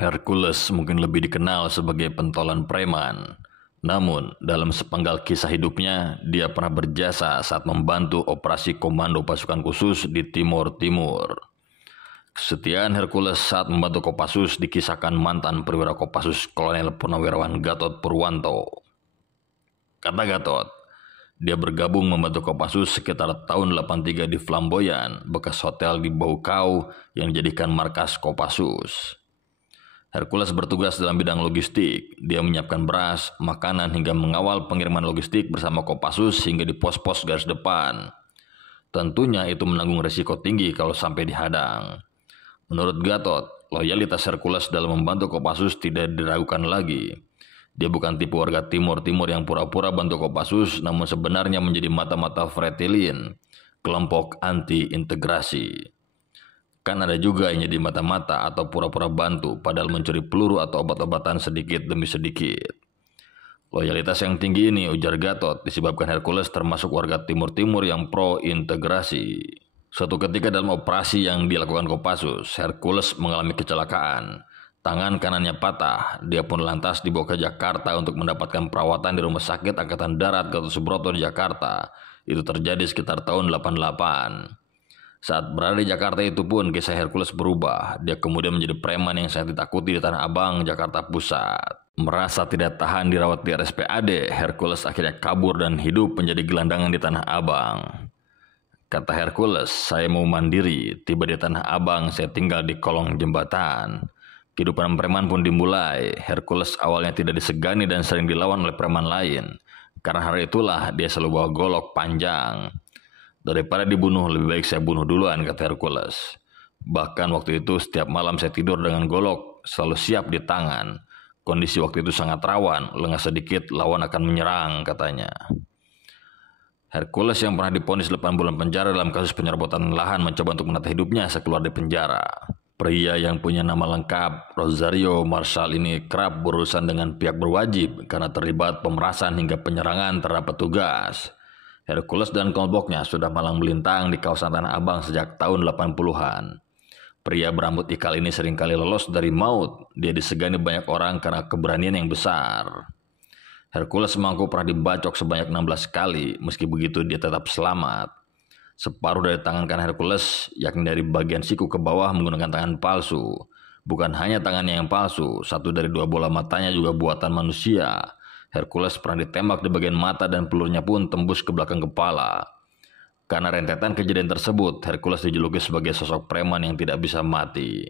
Hercules mungkin lebih dikenal sebagai pentolan preman. Namun, dalam sepenggal kisah hidupnya, dia pernah berjasa saat membantu operasi komando pasukan khusus di Timur Timur. Kesetiaan Hercules saat membantu Kopassus dikisahkan mantan perwira Kopassus Kolonel Purnawirawan Gatot Purwanto. Kata Gatot, dia bergabung membantu Kopassus sekitar tahun 83 di Flamboyan, bekas hotel di Baukau yang dijadikan markas Kopassus. Hercules bertugas dalam bidang logistik. Dia menyiapkan beras, makanan hingga mengawal pengiriman logistik bersama Kopassus hingga di pos-pos garis depan. Tentunya itu menanggung risiko tinggi kalau sampai dihadang. Menurut Gatot, loyalitas Hercules dalam membantu Kopassus tidak diragukan lagi. Dia bukan tipe warga Timur-Timur yang pura-pura bantu Kopassus, namun sebenarnya menjadi mata-mata Fretilin, kelompok anti-integrasi. Kan ada juga yang jadi mata-mata atau pura-pura bantu padahal mencuri peluru atau obat-obatan sedikit demi sedikit. Loyalitas yang tinggi ini, ujar Gatot, disebabkan Hercules termasuk warga Timur-Timur yang pro-integrasi. Suatu ketika dalam operasi yang dilakukan Kopassus, Hercules mengalami kecelakaan. Tangan kanannya patah, dia pun lantas dibawa ke Jakarta untuk mendapatkan perawatan di Rumah Sakit Angkatan Darat Gatot Subroto di Jakarta. Itu terjadi sekitar tahun 88. Saat berada di Jakarta itu pun kisah Hercules berubah. Dia kemudian menjadi preman yang sangat ditakuti di Tanah Abang, Jakarta Pusat. Merasa tidak tahan dirawat di RSPAD, Hercules akhirnya kabur dan hidup menjadi gelandangan di Tanah Abang. Kata Hercules, saya mau mandiri, tiba di Tanah Abang, saya tinggal di kolong jembatan. Kehidupan preman pun dimulai. Hercules awalnya tidak disegani dan sering dilawan oleh preman lain. Karena hari itulah dia selalu bawa golok panjang. Daripada dibunuh, lebih baik saya bunuh duluan, kata Hercules. Bahkan waktu itu setiap malam saya tidur dengan golok selalu siap di tangan. Kondisi waktu itu sangat rawan, lengah sedikit lawan akan menyerang, katanya. Hercules yang pernah divonis 8 bulan penjara dalam kasus penyerobotan lahan mencoba untuk menata hidupnya sekeluar dari penjara. Pria yang punya nama lengkap Rosario Marshall ini kerap berurusan dengan pihak berwajib karena terlibat pemerasan hingga penyerangan terhadap petugas. Hercules dan kelompoknya sudah malang melintang di kawasan Tanah Abang sejak tahun 80-an. Pria berambut ikal ini seringkali lolos dari maut. Dia disegani banyak orang karena keberanian yang besar. Hercules mengaku pernah dibacok sebanyak 16 kali, meski begitu dia tetap selamat. Separuh dari tangan kanan Hercules, yakni dari bagian siku ke bawah menggunakan tangan palsu. Bukan hanya tangannya yang palsu, satu dari 2 bola matanya juga buatan manusia. Hercules pernah ditembak di bagian mata dan pelurunya pun tembus ke belakang kepala. Karena rentetan kejadian tersebut, Hercules dijuluki sebagai sosok preman yang tidak bisa mati.